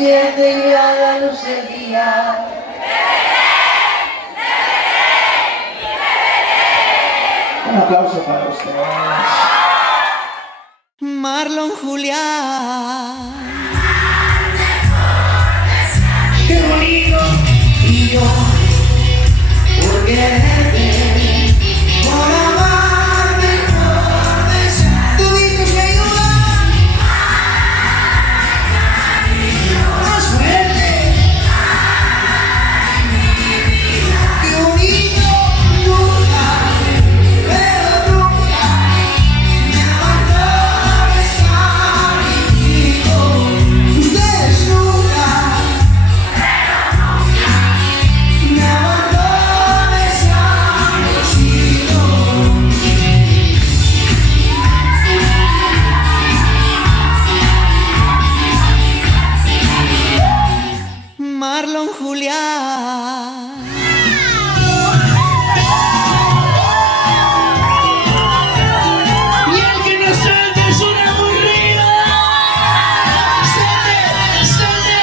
despierten y a la luz del día. Un aplauso para ustedes. Marlon Julián. Qué bonito. Y yo, por quererte, por amarme, por besar. Tú dices que ayudan. Más fuerte. Qué bonito. Nunca, pero nunca me abandonó besar mi hijo. Ustedes nunca. Me abandonó besar mi hijo. Marlon Julián. Y el que no salte es un aburrido. Salte, salte,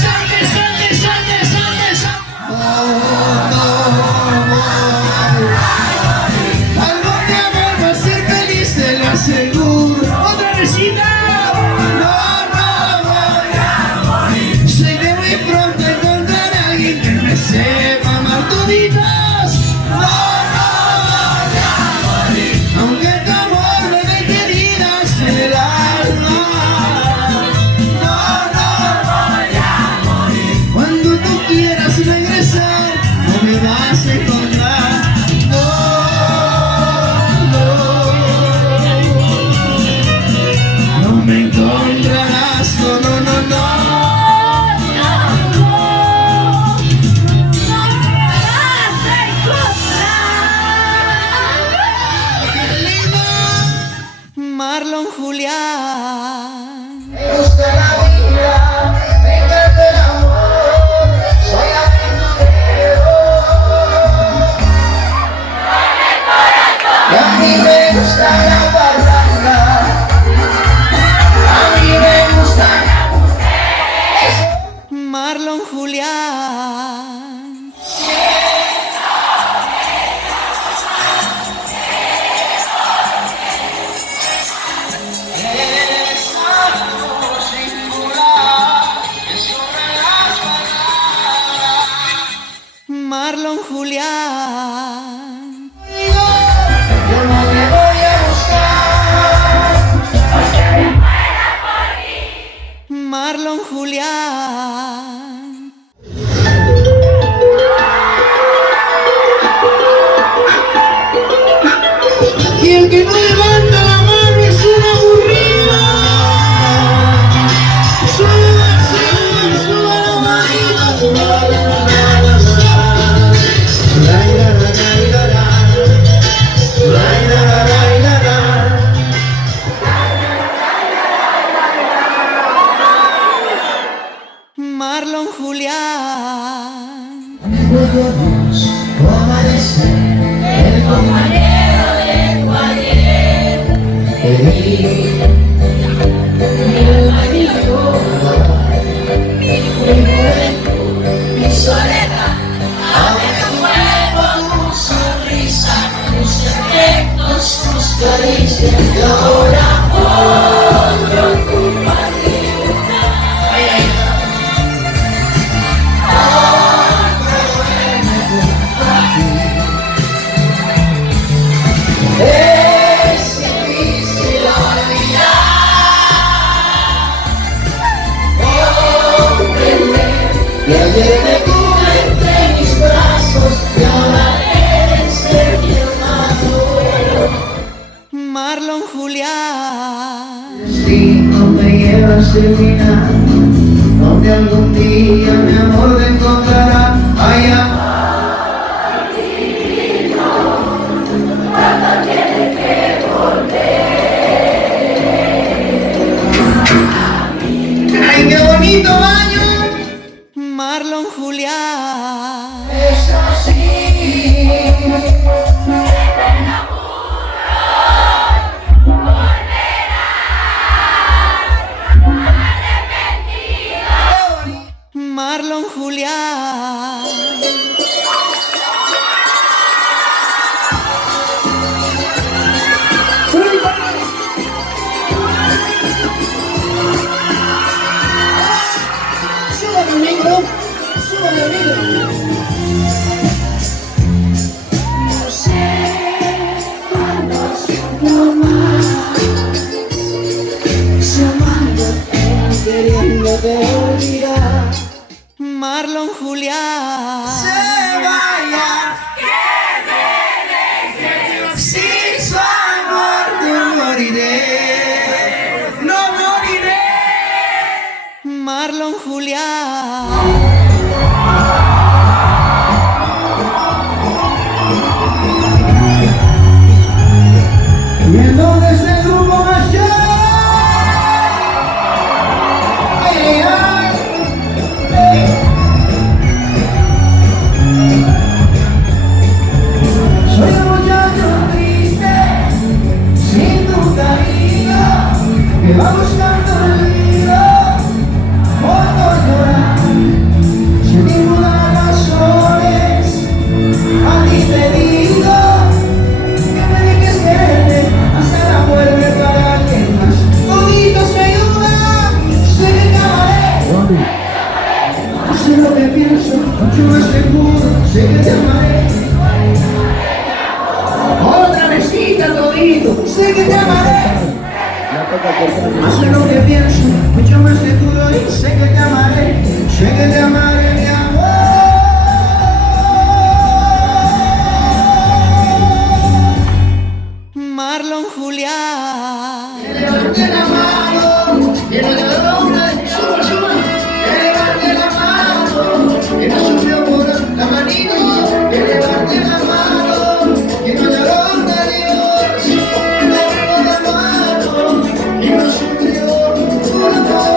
salte, salte, salte, salte, salte. Algo de amor va a ser feliz, te lo aseguro. Otra vecina. No voy a morir. Sé que muy pronto encontraré a alguien que me sepa amar toditos. Voy a morir. Aunque tu amor me deje heridas en el alma. Voy a morir. Cuando tú quieras regresar, no me vas a encontrar. No me encontrarás. No. Marlon Julián. Me gusta la vida, me encanta el amor, soy aventurero. Y a mí me gusta la barranca, a mí me gusta la mujer. Marlon Julián. Es algo singular, es sobre las palabras. Marlon Julián. Yo no me voy a buscar. Marlon Julián. Y el que no levanta la mano es un aburrido. Suba la manita. Marlon Julián. Podemos amanecer el compañero de tu ayer. Mi magnífico, mi juventud, mi soledad. Abre tu cuerpo, tu sonrisa, tus secretos, tus caricias. Y ahora otro tu partido. Es difícil olvidar, comprender que ayer me tuve entre mis brazos y ahora eres de mi hermano. Marlon Julián. Destino me lleva a terminar, donde algún día mi amor te encontrará allá. ¡Ay, qué bonito baño! Marlon Julián. Eso sí. Marlon Julián. Súbame, negro. Súbame, negro. No sé cuándo siento más. Llamándote, queriéndote olvidar. Marlon Julián. Se vaya. Sin su amor no moriré. No moriré. Marlon Julián. Y en donde ese grupo más yo. Ay, ay, ay. Soy un muchacho triste, sin tu cariño, que va buscando el río, por no llorar, sin ninguna razones, a ti te digo, que me dejes quererte, hasta la muerte para alguien más. Toditos me ayudan, sé que te amaré, sé lo que pienso, mucho más seguro, sé que te amaré. Otra mesita, todito, sé que te amaré. Sé lo que pienso, mucho más seguro y sé que te amaré. Sé que te amaré, mi amor. Marlon Julián. Que levante la mano, que no lloró una suba, suba. Que levante la mano, que no sufrió por la manito. Que levante la mano, que no lloró un adiós. Que levante la mano, que no sufrió por amor.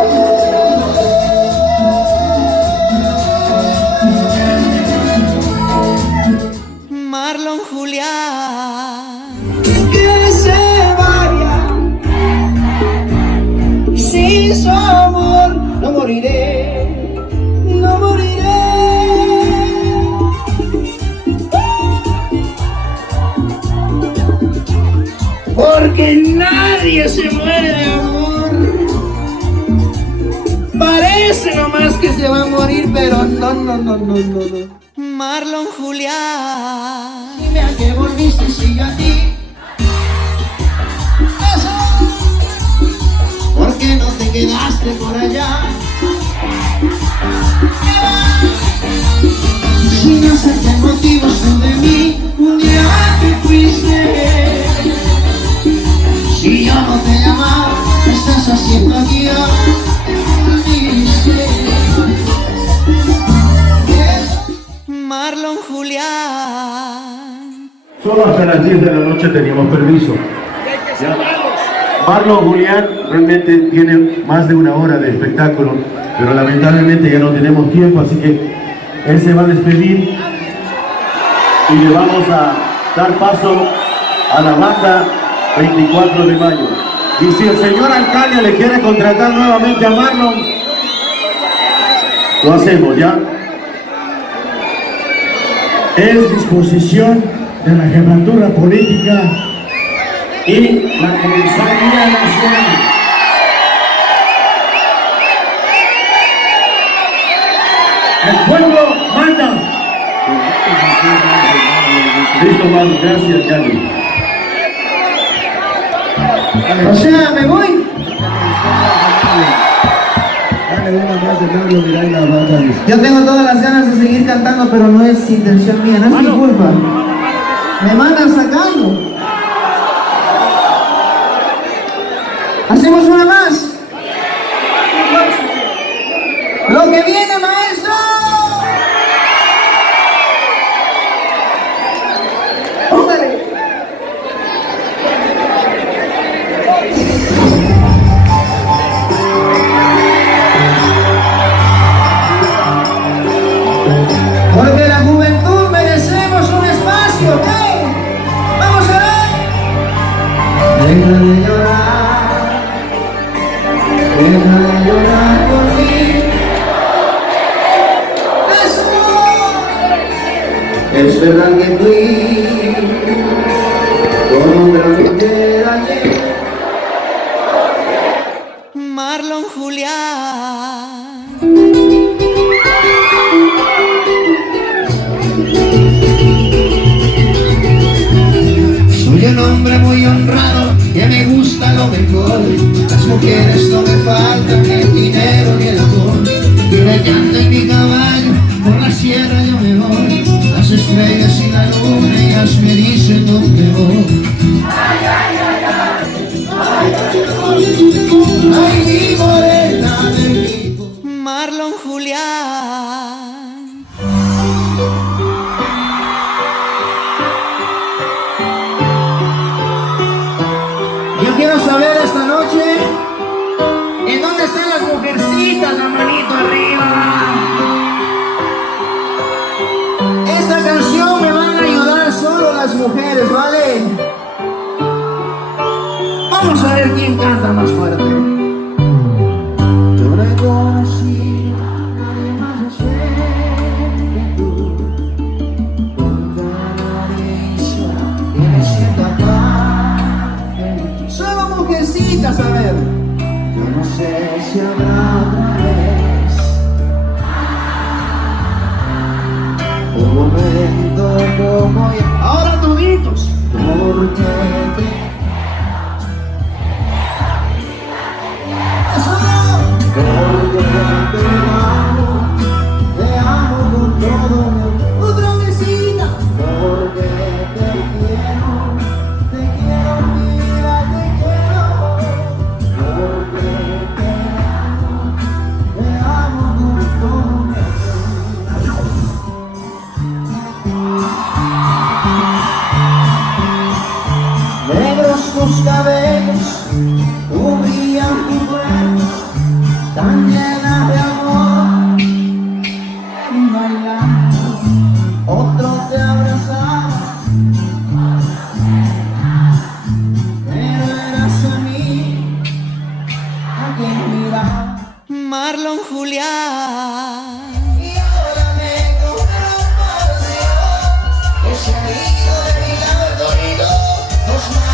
Marlon Julián. Que se vaya, sin su amor no moriré, no moriré. Porque nadie se muere de amor. Parece nomás que se va a morir, pero no. Marlon Julián. Dime a qué volviste si yo a ti. Eso. ¿Por qué no te quedaste por allá? Si no sé qué motivos son de mí, un día te fuiste. Si yo no te llamaba, ¿qué estás haciendo aquí? Marlon Julián. Solo hasta las 10 de la noche teníamos permiso. ¿Ya? Marlon Julián realmente tiene más de una hora de espectáculo, pero lamentablemente ya no tenemos tiempo, así que él se va a despedir y le vamos a dar paso a la banda 24 de mayo. Y si el señor alcalde le quiere contratar nuevamente a Marlon, lo hacemos, ¿ya? Es disposición de la jefatura política y la Comisaría Nacional. El pueblo manda. Listo, Marlon, gracias, Cali. O sea, me voy. Dale una más de Marlon y ahí la banda. Yo tengo todas las ganas de seguir cantando, pero no es intención mía, no es mi culpa. Me mandan sacando. ¿Hacemos una más? Lo que viene, maestro. Póngale. Porque la juventud merecemos un espacio, ¿ok? Vamos a ver. Deja de llorar, Es verdad que fui con otra mujer ayer. Marlon Julián. Soy un hombre muy honrado, que me gusta lo mejor. Las mujeres no me faltan, ni el dinero ni el amor. Y me canto en mi caballo, por la sierra yo me voy. Las estrellas y la luna, ellas me dicen dónde voy. Ay, ay, ay, ay, ay, ay, ay, ay, mi morena de mi... Marlon Julián. Yo quiero saber esta noche en dónde están las mujercitas, la manito arriba. Esta canción me van a ayudar solo las mujeres, ¿vale? Vamos a ver quién canta más fuerte. Yo no he conocido a nadie más que tú. Nunca nadie hizo que me sienta tan feliz. Solo mujercitas, a ver. Yo no sé si habrá otra vez un momento como yo. Ahora toditos. Porque te... Te amo con todo mi... Otra vecina. Porque te quiero vida, te quiero. Porque te amo con todo mi... Negros tus cabellos cubrían tu cuerpo, tan llena de amor, y bailando, otro te abrazaba, pero eras a mí, a quien miraba. Marlon Julián. Y ahora me conformo, que se ha ido de mi lado el dormido, dos más.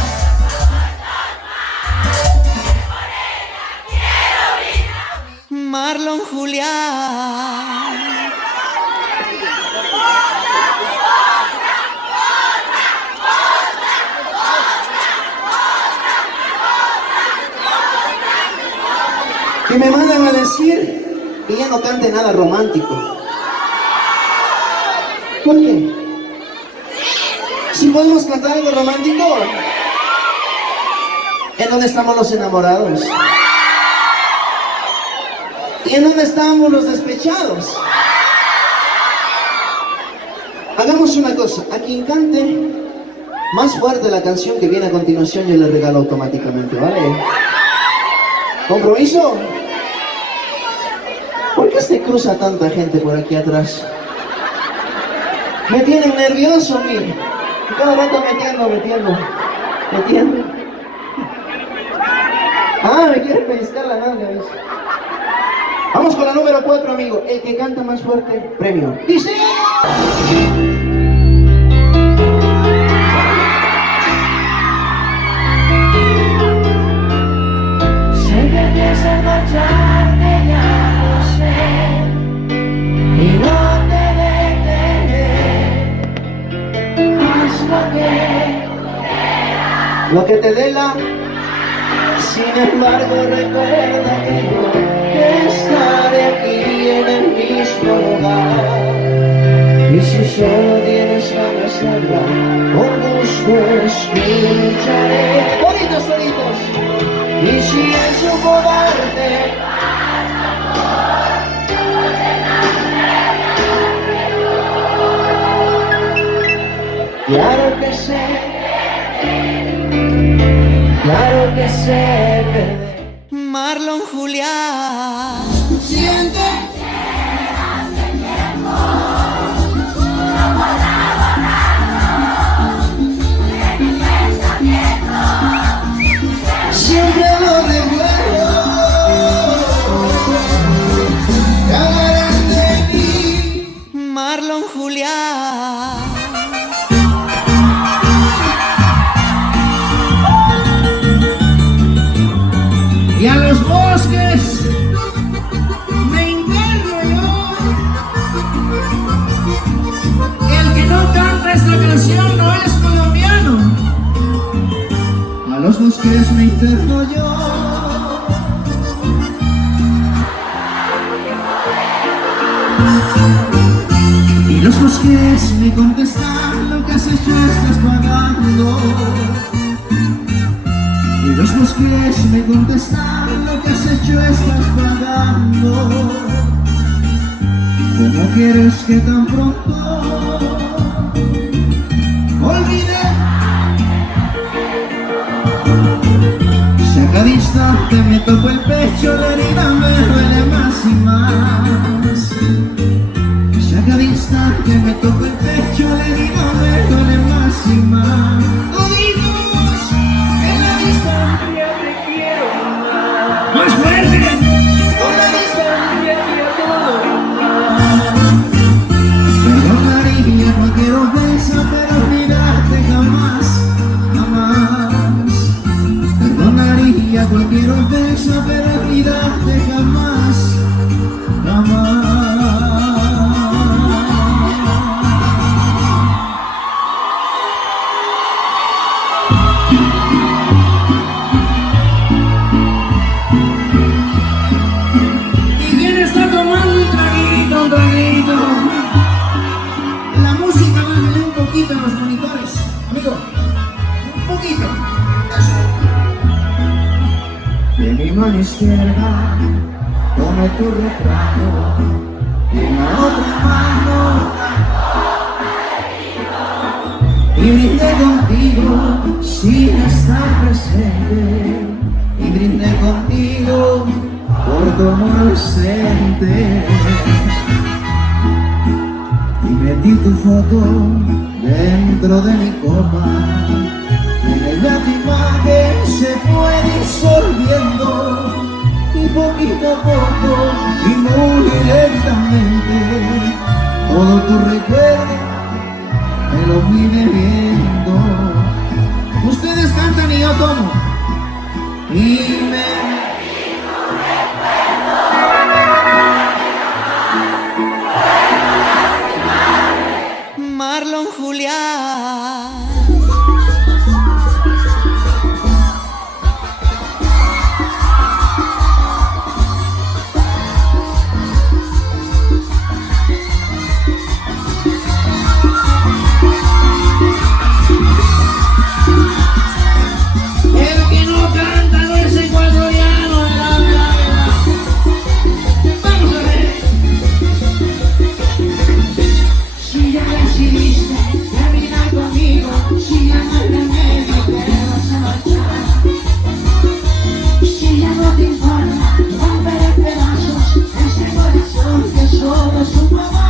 Marlon Julián. Que me mandan a decir que ya no cante nada romántico. ¿Por qué? Si podemos cantar algo romántico. ¿En dónde estamos los enamorados? ¿Y en dónde estamos los despechados? Hagamos una cosa, a quien cante más fuerte la canción que viene a continuación yo le regalo automáticamente, ¿vale? ¿Compromiso? ¿Por qué se cruza tanta gente por aquí atrás? Me tienen nervioso, mire. Cada rato metiendo. Ah, me quieren pellizcar la nalga, dice. Vamos con la número 4, amigo. El que canta más fuerte, premio. Dice... Sé que piensas marcharte, ya lo sé, y no te detendré. Haz lo que te dé la... Sin embargo, recuerda que yo estaré aquí en el mismo lugar. Y si solo tienes ganas de hablar, con gusto escucharé. Bonitos, solitos. Y si eso puedo darte, claro que sé. Claro que sé. Marlon Julián. Siente. Siempre lo recuerdo. Hablarán de mí. Marlon Julián. bosques me interno yo. Y los bosques me contestan: lo que has hecho estás pagando. Y los bosques me contestan: lo que has hecho estás pagando. ¿Cómo quieres que tan pronto olvide? Si a cada instante me toco el pecho, la herida me duele más y más. Si a cada instante me toco el pecho, la herida me duele más y más. Toditos en la distancia te quiero más. ¡Más fuerte! Con la distancia te adoro más. Perdonaría cualquier ofensa, pero olvidarte jamás, jamás. Perdonaría cualquier ofensa, pero olvidarte jamás, jamás. ¿Y quién está tomando un traguito, un traguito? La música, bájale un poquito en los monitores, amigo, un poquito. De mi mano izquierda tomo tu retrato, y en la otra mano y brindé contigo sin estar presente, y brindé contigo por tu amor ausente. Y metí tu foto dentro de mi copa, y en ella tu imagen se fue disolviendo, y poquito a poco y muy lentamente todo tu recuerdo me lo fui bebiendo. Ustedes cantan y yo tomo, y me... Marlon Julián. El que no canta no es ecuatoriano de la vida. Vamos a ver. Si ya decidiste terminar conmigo, si ya no te medio te vas a marchar, si ya no te importa romper en pedazos ese corazón que solo es un mamá,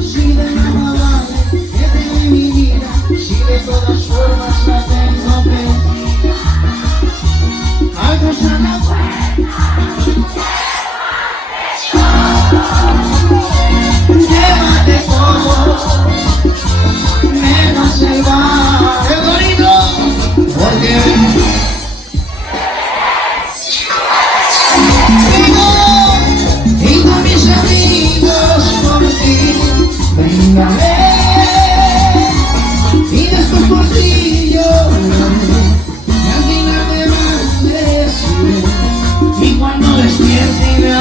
si de nada vale que te doy mi vida, si de todas formas la tengo perdida, algo se me fue. Llévate todo, menos el bar, el bonito, porque y con mis amigos por ti, vengaré, y después por ti lloraré, y al final me vas a decir, y cuando despierte y me